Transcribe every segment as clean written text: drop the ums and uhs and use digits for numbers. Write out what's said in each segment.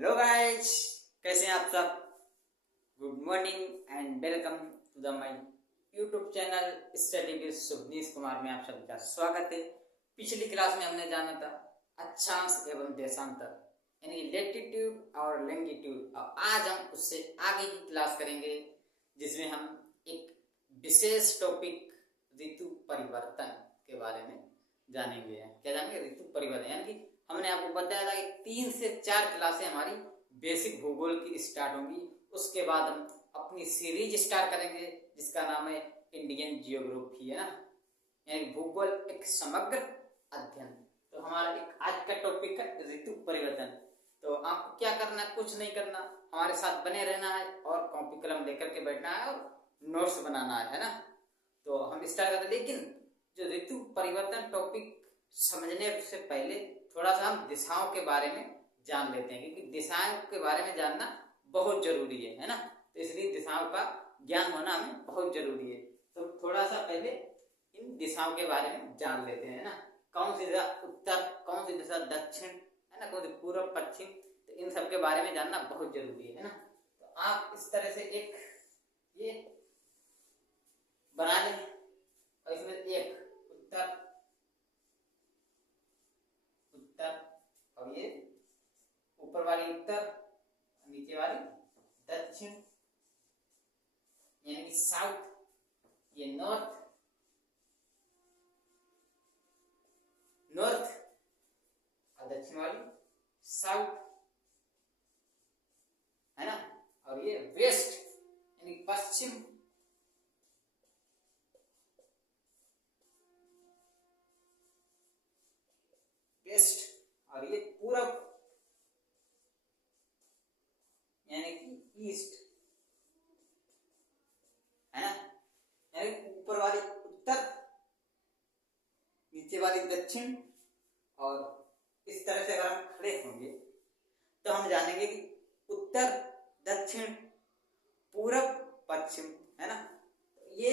Hello guys, कैसे हैं आप सब। Good morning and welcome to the my YouTube channel study with Subhnish Kumar में आप सबका स्वागत है। पिछली क्लास में हमने जाना था अक्षांश एवं देशांतर यानी लेटिट्यूड और लॉन्गिट्यूड। और आज हम उससे आगे की क्लास करेंगे जिसमें हम एक विशेष टॉपिक ऋतु परिवर्तन के बारे में जानेंगे। क्या जानेंगे? ऋतु परिवर्तन। यानी कि हमने आपको बताया था कि 3 से 4 क्लासें हमारी बेसिक भूगोल की स्टार्ट होंगी। उसके बाद हम अपनी सीरीज स्टार्ट करेंगे जिसका नाम है इंडियन जियोग्राफी, है ना, यानी भूगोल एक समग्र अध्ययन। तो हमारा एक आज का टॉपिक है ऋतु परिवर्तन। तो आपको क्या करना है? कुछ नहीं करना, हमारे साथ बने रहना है और कॉपी कलम लेकर के बैठना है और नोट्स बनाना है ना। तो हम स्टार्ट करते हैं, लेकिन जो ऋतु परिवर्तन टॉपिक समझने से पहले थोड़ा सा हम दिशाओं के बारे में जान लेते हैं, क्योंकि दिशाओं के बारे में जानना बहुत जरूरी है ना। तो इसलिए दिशाओं का ज्ञान होना हमें बहुत जरूरी है। तो थोड़ा सा पहले इन दिशाओं के बारे में जान लेते हैं ना। कौन सी दिशा उत्तर, कौन सी दिशा दक्षिण, है ना, कौन सी पूर्व पश्चिम, तो इन सब के बारे में जानना बहुत जरूरी है ना। तो आप इस तरह से एक ये बना लें और इसमें एक उत्तर और ये ऊपर वाली उत्तर, नीचे वाली दक्षिण यानी कि साउथ, ये नॉर्थ और दक्षिण वाली साउथ, है ना। और ये वेस्ट यानी पश्चिम, वेस्ट। और ये पूरब यानी कि ईस्ट, है ना। यानी ऊपर वाली उत्तर, नीचे वाली दक्षिण। और इस तरह से अगर हम खड़े होंगे तो हम जानेंगे कि उत्तर, दक्षिण, पूरब, पश्चिम, है ना। ये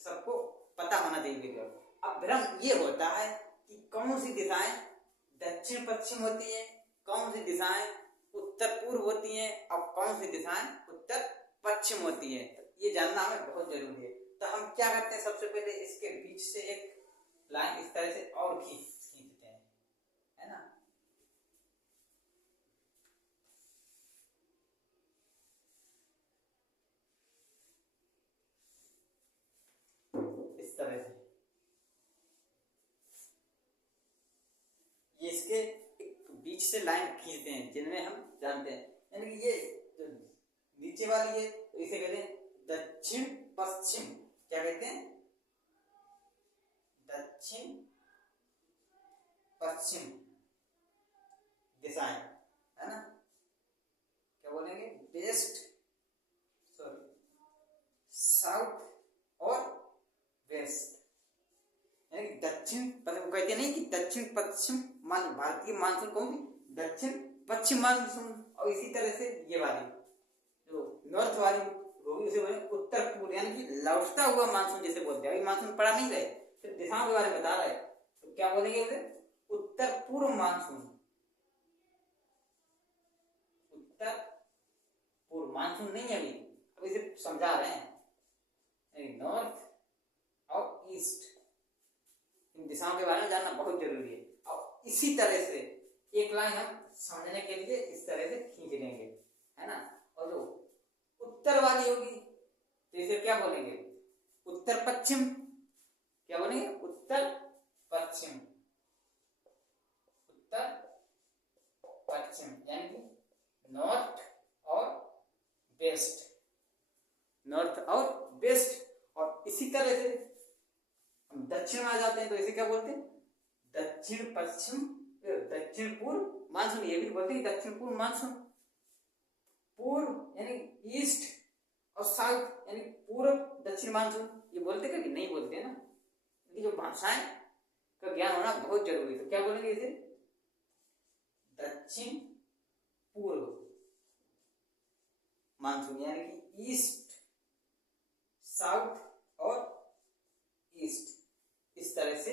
सबको पता होना चाहिए। अब भ्रम ये होता है कि कौन सी दिशाएं दक्षिण पश्चिम होती है, कौन सी दिशाएं उत्तर पूर्व होती हैं और कौन सी दिशाएं उत्तर पश्चिम होती है। ये जानना हमें बहुत जरूरी है। तो हम क्या करते हैं, सबसे पहले इसके बीच से एक लाइन इस तरह से और खींचते हैं, है ना। इस तरह से ये इसके बीच से लाइन खींचते हैं जिनमें हम जानते हैं। यानी कि ये जो नीचे वाली है तो इसे कहते हैं दक्षिण पश्चिम। क्या कहते हैं? दक्षिण पश्चिम दिशाएं, है ना। क्या बोलेंगे? वेस्ट, सॉरी, साउथ और वेस्ट। यानी दक्षिण पश्चिम कहते नहीं कि दक्षिण पश्चिम मान भारतीय मानसून कहूंगी दक्षिण पश्चिम मानसून। और इसी तरह से ये वाली जो नॉर्थ वाली होगी उसे बोले उत्तर पूर्व, यानी कि लौटता हुआ मानसून जिसे बोलते हैं। अभी मानसून पढ़ा नहीं रहे, सिर्फ दिशाओं के बारे में बता रहे, तो क्या बोलेंगे उसे? उत्तर पूर्व मानसून। उत्तर पूर्व मानसून नहीं है अभी सिर्फ समझा रहे हैं। नॉर्थ और ईस्ट, इन दिशाओं के बारे में जानना बहुत जरूरी है। और इसी तरह से एक लाइन हम समझने के लिए इस तरह से खींच लेंगे, है ना। और जो उत्तर वाली होगी तो इसे क्या बोलेंगे? उत्तर पश्चिम। क्या बोलेंगे? उत्तर पश्चिम, उत्तर पश्चिम यानी कि नॉर्थ और वेस्ट, नॉर्थ और वेस्ट। और इसी तरह से हम दक्षिण में आ जाते हैं तो इसे क्या बोलते हैं? दक्षिण पश्चिम, दक्षिण पूर्व मानसून। ये भी बोलते हैं दक्षिण पूर्व मानसून। पूर्व यानी ईस्ट और साउथ यानी पूर्व दक्षिण मानसून। ये बोलते कभी नहीं बोलते ना। ये जो भाषाएं का ज्ञान होना बहुत जरूरी है। तो क्या बोलेंगे इसे? दक्षिण पूर्व मानसून यानी कि ईस्ट, साउथ और ईस्ट। इस तरह से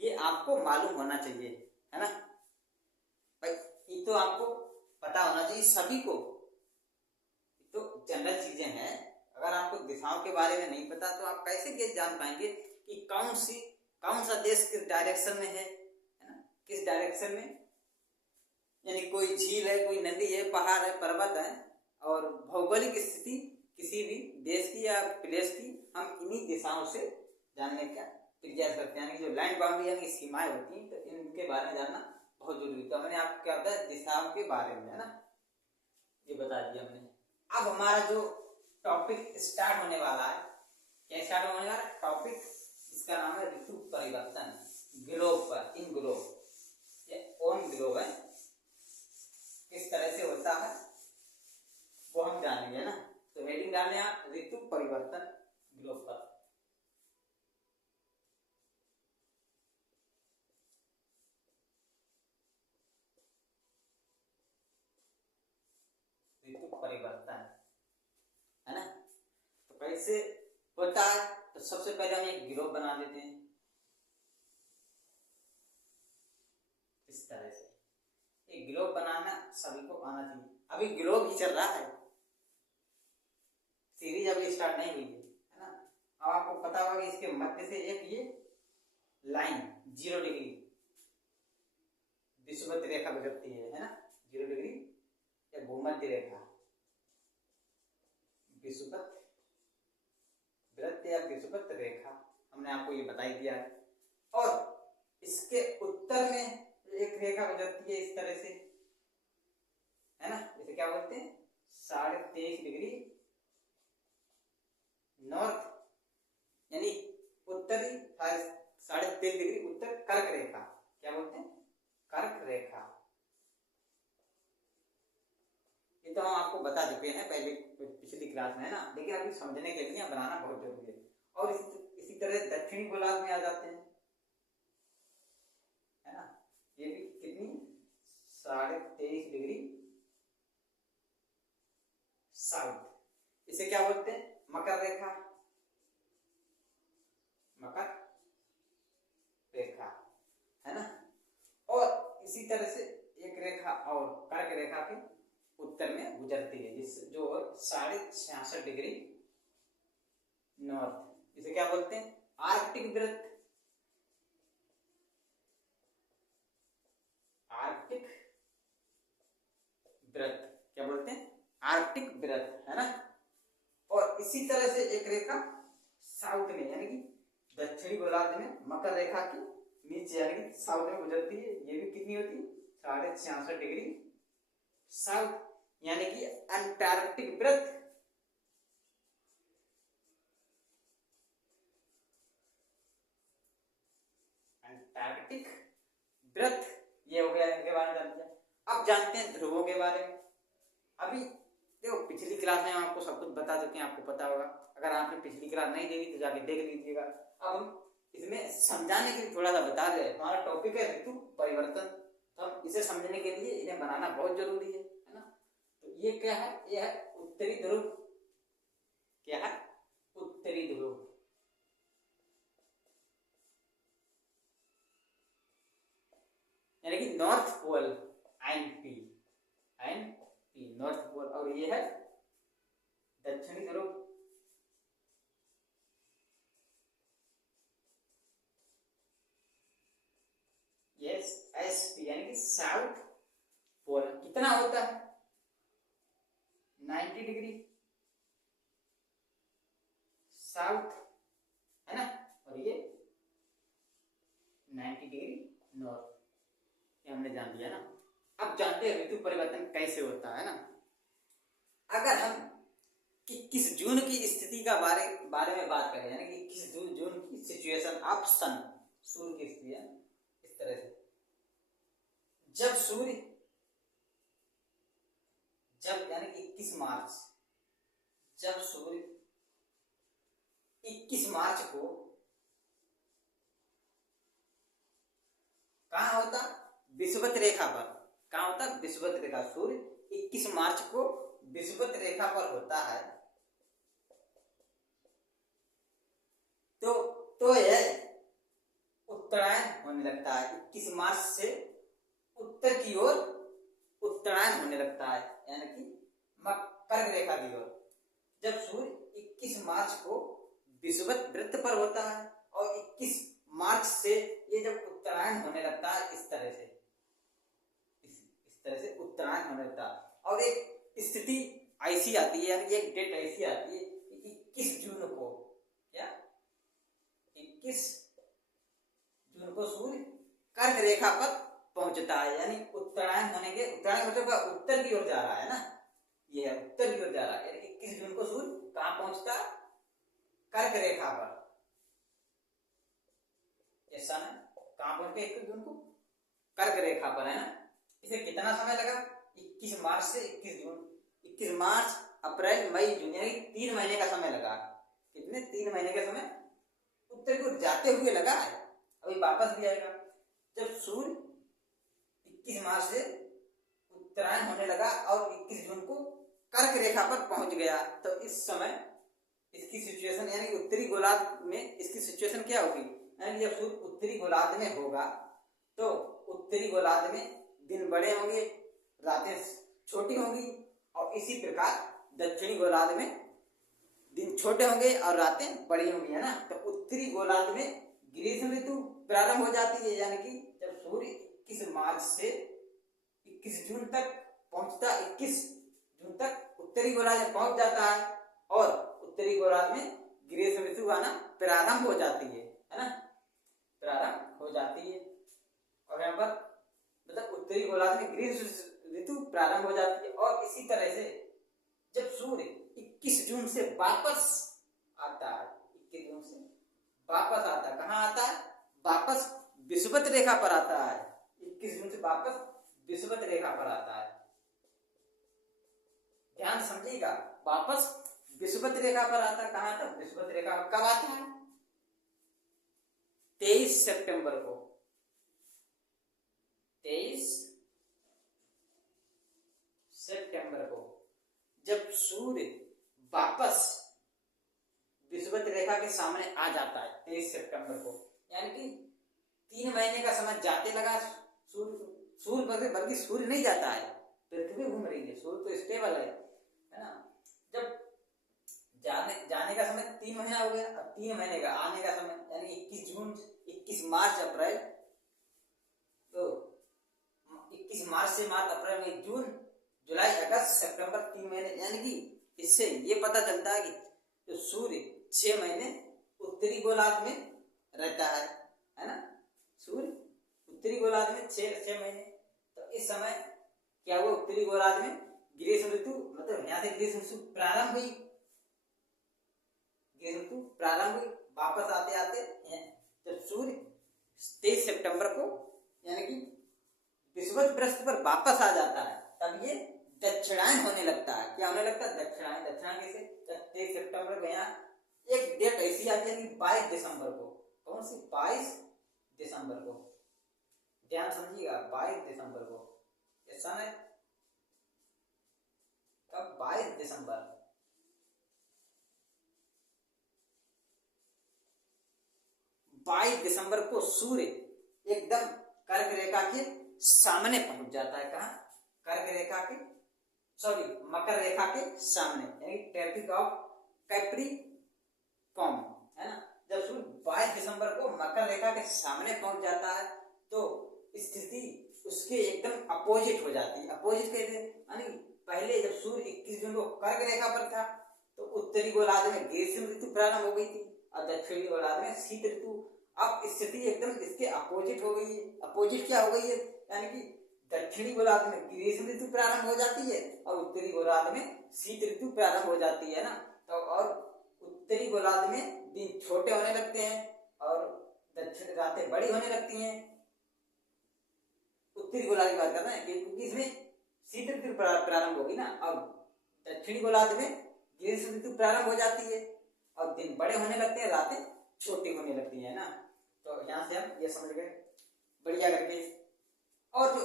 ये आपको मालूम होना चाहिए, है ना। भाई तो आपको पता होना चाहिए सभी को, तो जनरल चीजें हैं। अगर आपको दिशाओं के बारे में नहीं पता तो आप कैसे जान पाएंगे कि कौन सा देश किस डायरेक्शन में है ना, किस डायरेक्शन में। यानी कोई झील है, कोई नदी है, पहाड़ है, पर्वत है, और भौगोलिक स्थिति किसी भी देश की या प्लेस की हम इन्हीं दिशाओं से जानने का प्रयास करते हैं। जो लैंड बाउंड्री यानी सीमाएं होती हैं, तो इनके बारे में जानना बहुत जरूरी। तो मैंने आपको क्या बताया, दिशाओं के बारे में, है ना, ये बता दिया हमने। अब हमारा जो टॉपिक स्टार्ट होने वाला है, क्या स्टार्ट होने वाला है टॉपिक, इसका नाम है ऋतु परिवर्तन। ग्लोब पर, इन ग्लोब, ये ऑन ग्लोब है, किस तरह से होता है वो हम जानेंगे ना। तो हेडिंग डालने आप ऋतु परिवर्तन ग्लोब पर। ऋतु परिवर्तन, है ना। तो कैसे होता है, तो सबसे पहले हम एक ग्लोब बना देते हैं इस तरह से। एक ग्लोब बनाना सभी को आना चाहिए। अभी ग्लोब ही चल रहा है, सीरीज अभी स्टार्ट नहीं हुई है ना। अब आपको पता होगा कि इसके मध्य से एक ये लाइन 0 डिग्री विषुवत रेखा गुजरती है ना। 0 डिग्री या भूमध्य रेखा, विषुवत वृत्त या विषुवत रेखा, हमने आपको ये बता ही दिया है। और इसके उत्तर में एक रेखा गुजरती है इस तरह से, है ना। इसे क्या बोलते हैं, 23.5 डिग्री नॉर्थ, यानी उत्तरी 23.5 डिग्री उत्तर कर्क रेखा। क्या बोलते हैं, कर्क रेखा। ये तो हम आपको बता चुके हैं पहले पिछली क्लास में, है ना, लेकिन अभी समझने के लिए बनाना बहुत जरूरी है। और इसी तरह दक्षिणी गोलार्ध में आ जाते हैं, है ना। ये भी कितनी, 23.5 डिग्री साउथ। इसे क्या बोलते हैं, मकर रेखा, मकर रेखा, है ना। और इसी तरह से एक रेखा और कर्क रेखा के उत्तर में गुजरती है, जिस जो 66.5 डिग्री नॉर्थ। इसे क्या बोलते हैं, आर्कटिक वृत्त, आर्कटिक वृत्त। क्या बोलते हैं, आर्कटिक वृत्त, है ना। और इसी तरह से एक रेखा साउथ में, यानी कि दक्षिणी गोलार्ध में मकर रेखा की नीचे, यानी कि साउथ में गुजरती है। ये भी कितनी होती है, 66.5 डिग्री साउथ, यानी कि अंटार्कटिक वृत्त। अंटार्कटिक वृत्त, ये हो गया, इनके बारे में जान लिया। अब जानते हैं ध्रुवों के बारे में। अभी देखो पिछली क्लास में आपको सब कुछ बता चुके हैं, आपको पता होगा। अगर आपने पिछली क्लास नहीं देखी तो जाके देख लीजिएगा। अब हम इसमें समझाने के लिए थोड़ा सा बता रहे हैं। हमारा टॉपिक है ऋतु परिवर्तन, तो हम इसे समझने के लिए इन्हें बनाना बहुत जरूरी है ना। तो ये क्या है, ये है उत्तरी ध्रुव। क्या है, उत्तरी ध्रुव। यानी कि north pole, NP, north pole. और ये है दक्षिणी ध्रुव। यस, एसपी, यानी कि साउथ पोल। कितना होता है, 90 डिग्री साउथ, है ना। और ये 90 डिग्री नॉर्थ, ये हमने जान लिया ना। अब जानते हैं ऋतु परिवर्तन कैसे होता है ना। अगर हम कि किस जून की स्थिति का बारे में बात करें, यानी कि किस जून की सिचुएशन ऑफ सन, सूर्य की स्थिति है इस तरह से। जब यानी कि 21 मार्च, जब सूर्य 21 मार्च को कहाँ होता, विषुवत रेखा पर। कहाँ होता, विषुवत रेखा। सूर्य 21 मार्च को विषुवत रेखा पर होता है। तो यह उत्तरायण होने लगता है। 21 मार्च से उत्तर की ओर उत्तरायण होने लगता है, यानी कि कर्क रेखा की ओर। जब सूर्य 21 मार्च को विषुवत वृत्त पर होता है और 21 मार्च से ये जब उत्तरायण होने लगता है, इस तरह से उत्तरायण होने लगता है। और एक स्थिति ऐसी आती है, यानी एक डेट ऐसी आती है कि 21 जून को, क्या 21 जून को सूर्य कर्क रेखा पर पहुंचता है, यानी उत्तरायण होने के, उत्तरायण मतलब उत्तर की ओर जा रहा है ना, ये है उत्तर की ओर जा रहा है। यानी 21 जून को सूर्य कहां पहुंचता है? कर्क रेखा पर। ऐसा ना, कहां पहुंच गए 21 जून को? कर्क रेखा पर, है ना। इसे कितना समय लगा? 21 मार्च से 21 जून, 21 मार्च, अप्रैल, मई, जून, यानी 3 महीने का समय लगा। कितने? 3 महीने का समय उत्तर की ओर जाते हुए लगा है, अभी वापस भी आएगा। जब सूर्य 21 मार्च से उत्तरायण होने लगा और 21 जून को कर्क रेखा पर पहुंच गया, तो इस समय इसकी सिचुएशन, यानी उत्तरी गोलार्ध में इसकी सिचुएशन क्या होगी? यानी जब सूर्य उत्तरी गोलार्ध में होगा तो उत्तरी गोलार्ध में दिन बड़े होंगे, रातें छोटी होंगी, और इसी प्रकार दक्षिणी गोलार्ध में दिन छोटे होंगे और रातें बड़ी होंगी, है ना। तो उत्तरी गोलार्ध में ग्रीष्म ऋतु प्रारंभ हो जाती है, यानी कि जब सूर्य 21 मार्च से 21 जून तक पहुंचता, 21 जून तक उत्तरी गोलार्ध में पहुंच जाता है और उत्तरी गोलार्ध में ग्रीष्म ऋतु आना प्रारंभ हो जाती है ना, प्रारंभ हो जाती है। और यहाँ पर मतलब उत्तरी गोलार्ध में ग्रीष्म ऋतु प्रारंभ हो जाती है। और इसी तरह से जब सूर्य 21 जून से वापस आता है, 21 जून से वापस आता है, कहाँ आता है? वापस विषुवत रेखा पर आता है। 21 जून से वापस विषुवत रेखा पर आता है, ध्यान समझिएगा। वापस विषुवत रेखा पर आता है, कहाँ आता? विषुवत रेखा पर। कब आता है? 23 सितंबर को। 23 सितंबर को जब सूर्य वापस विषुवत रेखा के सामने आ जाता है, 23 सितंबर को, यानी कि 3 महीने का समय जाते लगा सूर्य, बल्कि सूर्य नहीं जाता है, पृथ्वी घूम रही है, सूर्य तो स्टेबल है ना। जब जाने का समय 3 महीना हो गया, अब 3 महीने का आने का समय, यानी 21 जून, 21 मार्च, अप्रैल, तो 21 मार्च से मार्च, अप्रैल, मई, जून, जुलाई, अगस्त, सितंबर, 3 महीने। यानी कि इससे ये पता चलता है कि तो सूर्य 6 महीने उत्तरी गोलार्ध में रहता है ना। सूर्य उत्तरी गोलार्ध में 6 महीने। तो इस समय क्या हुआ? उत्तरी गोलार्ध में ग्रीष्म ऋतु, मतलब यहाँ से ग्रीष्म ऋतु प्रारंभ हुई, ग्रीष्म ऋतु प्रारंभ हुई। वापस आते आते जब सूर्य 23 सितंबर को, यानी कि विषुवत वृत्त पर वापस आ जाता है, तब ये दक्षिणायन होने लगता है। क्या होने लगता है? दक्षिणायन। दक्षिणायन कैसे? 23 सितंबर को यहाँ एक डेट ऐसी आती है कि 22 दिसंबर को। कौन सी? 22 दिसंबर को, ध्यान समझिएगा, 22 दिसंबर को। ऐसा है कब? 22 दिसंबर। 22 दिसंबर को सूर्य एकदम कर्क रेखा के सामने पहुंच जाता है। कहाँ? कर्क रेखा के, सॉरी, मकर रेखा के सामने, यानी ट्रॉपिक ऑफ कैप्रिकॉर्न, है ना। जब सूर्य 22 दिसंबर को मकर रेखा के सामने पहुंच जाता है तो स्थिति उसके एकदम अपोजिट हो जाती है। अपोजिट कैसे? यानी पहले जब सूर्य 21 जून को कर्क रेखा पर था तो उत्तरी गोलार्ध में ग्रीष्म ऋतु प्रारंभ हो गई थी और दक्षिणी गोलार्ध में शीत ऋतु। अब स्थिति एकदम इसके अपोजिट हो गई है। अपोजिट क्या हो गई है? यानी कि दक्षिणी गोलार्ध में ग्रीष्म ऋतु प्रारंभ हो जाती है और उत्तरी गोलार्ध में शीत ऋतु प्रारंभ हो जाती है ना। तो और उत्तरी गोलार्ध में दिन छोटे होने लगते हैं और दक्षिण रातें बड़ी होने लगती हैं। उत्तरी गोलार्ध की बात कर रहे हैं क्योंकि इसमें शीत ऋतु प्रारंभ होगी ना। अब दक्षिणी गोलार्ध में ग्रीष्म ऋतु प्रारंभ हो जाती है और दिन बड़े होने लगते हैं, रातें छोटी होने लगती है ना। तो यहाँ से हम ये समझ गए बढ़िया करके। और जो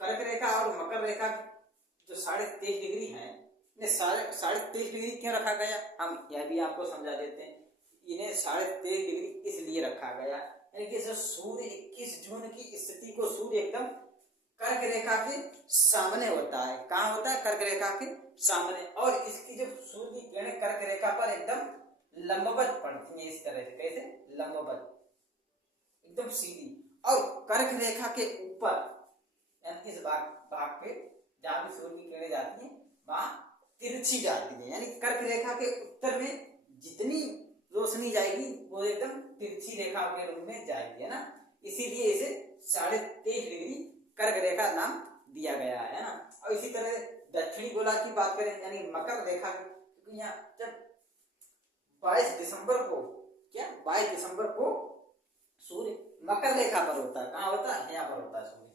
कर्क रेखा और मकर रेखा जो 23.5 डिग्री है, इन्हें 23.5 डिग्री क्यों रखा गया, हम यह भी आपको समझा देते हैं। इन्हें 23.5 डिग्री इसलिए रखा गया, यानी कि सूर्य 21 जून की स्थिति को सूर्य एकदम कर्क रेखा के सामने होता है। कहाँ होता है? कर्क रेखा के सामने। और इसकी जो सूर्य की किरणें कर्क रेखा पर एकदम लंबवत पड़ती हैं, इस तरह से। कैसे? लंबवत, एकदम सीधी। और कर्क रेखा के ऊपर, यानी इस भाग पे जहां भी सूर्य की किरणें जाती हैं वहां तिरछी जाती है। यानी कर्क रेखा के उत्तर में जितनी रोशनी जाएगी वो एकदम तिरछी रेखा के रूप में जाएगी, है ना। इसीलिए इसे 23.5 डिग्री कर्क रेखा नाम दिया गया है ना। और इसी तरह दक्षिणी गोलार्ध की बात करें, यानी मकर रेखा की, क्योंकि यहाँ जब 22 दिसंबर को, क्या 22 दिसंबर को सूर्य मकर रेखा पर होता है। कहाँ होता है? यहाँ पर होता है सूर्य,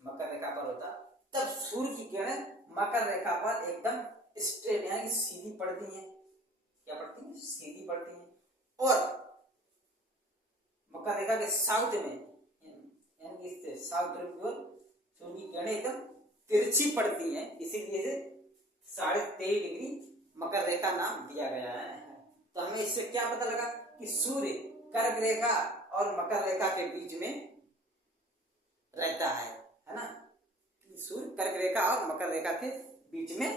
मकर रेखा पर होता है। तब सूर्य की किरणें मकर रेखा पर एकदम स्ट्रेट, यानी सीधी पड़ती हैं। क्या पड़ती हैं? सीधी पड़ती हैं। और मकर रेखा के साउथ में, यानी इससे साउथ ध्रुव की ओर सूर्य की किरणें एकदम तिरछी पड़ती हैं, इसीलिए इसे 23.5 डिग्री मकर रेखा नाम दिया गया है। तो हमें इससे क्या पता लगा कि सूर्य कर्क रेखा और मकर रेखा के बीच में रहता है ना। सूर्य कर्क रेखा और मकर रेखा के बीच में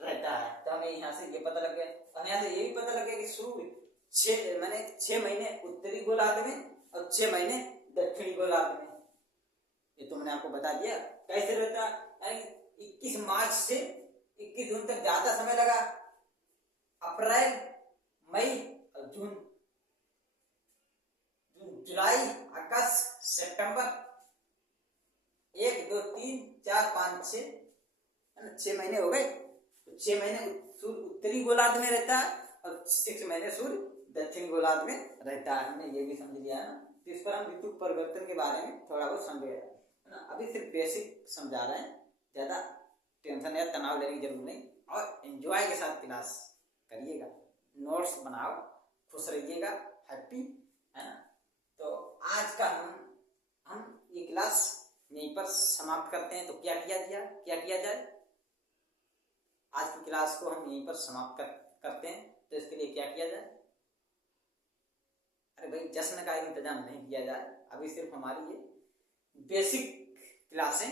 रहता है। तो हमें यहाँ से ये पता लग गया। हमें यहाँ से ये भी पता लग गया कि सूर्य 6 महीने उत्तरी गोलार्ध में और 6 महीने दक्षिणी गोलार्ध में। ये तो मैंने आपको बता दिया कैसे रहता है। 21 मार्च से 21 जून तक ज्यादा समय लगा। अप्रैल, मई और जून, जुलाई, अगस्त, सितंबर, 1 2 3 4 5 6, 6 महीने हो गए। तो 6 महीने सूर्य उत्तरी गोलार्ध में रहता है और 6 महीने सूर्य दक्षिणी गोलार्ध में रहता है। हमने ये भी समझ लिया है ना। तो इस पर हम ऋतु परिवर्तन के बारे में थोड़ा बहुत समझे है ना। अभी सिर्फ बेसिक समझा रहे हैं, ज्यादा टेंशन या तनाव लेने की जरूरत नहीं। और एंजॉय के साथ क्लास करिएगा, नोट्स बनाओ, खुश रहिएगा, हैप्पी, है ना। तो आज का हम ये क्लास यहीं पर समाप्त करते हैं। तो क्या किया जाए? आज की क्लास को हम यहीं पर समाप्त करते हैं। तो इसके लिए क्या किया जाए? अरे भाई, जश्न का इंतजाम नहीं किया जाए। अभी सिर्फ हमारी ये बेसिक क्लासें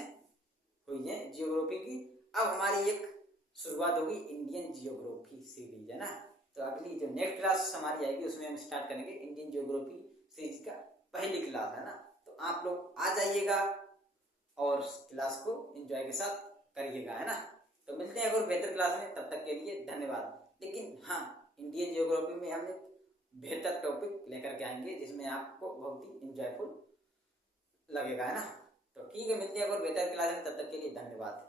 हुई हैं जियोग्राफी की। अब हमारी एक शुरुआत होगी इंडियन जियोग्राफी सीरीज, है ना। तो अगली जो नेक्स्ट क्लास हमारी आएगी उसमें हम स्टार्ट करेंगे इंडियन जियोग्राफी सीरीज का पहली क्लास, है ना। तो आप लोग आ जाइएगा और क्लास को एंजॉय के साथ करिएगा, है ना। तो मिलते हैं एक और बेहतर क्लास में, तब तक के लिए धन्यवाद। लेकिन हाँ, इंडियन जियोग्राफी में हम एक बेहतर टॉपिक लेकर के आएंगे जिसमें आपको बहुत ही एंजॉयफुल लगेगा, है ना। तो ठीक है, मिलते हैं एक और बेहतर क्लास में, तब तक के लिए धन्यवाद।